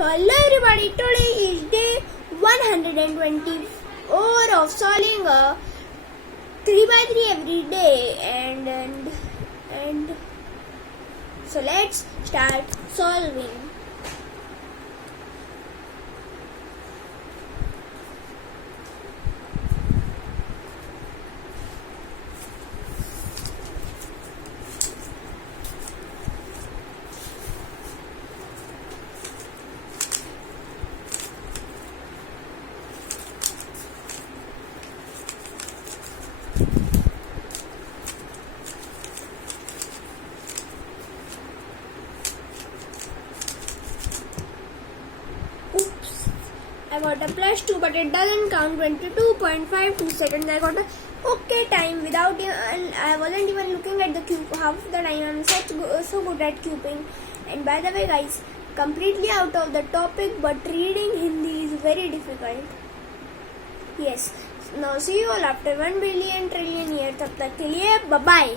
Hello everybody, today is day 124 of solving a 3x3 every day and so let's start solving. Oops, I got a +2 but it doesn't count. 22.52 seconds. I got a okay time without even, I wasn't even looking at the cube half the time. I'm so good at cubing. And by the way guys, completely out of the topic, but reading Hindi is very difficult. Yes, now see you all after 1 billion trillion years. तब तक के लिए bye bye.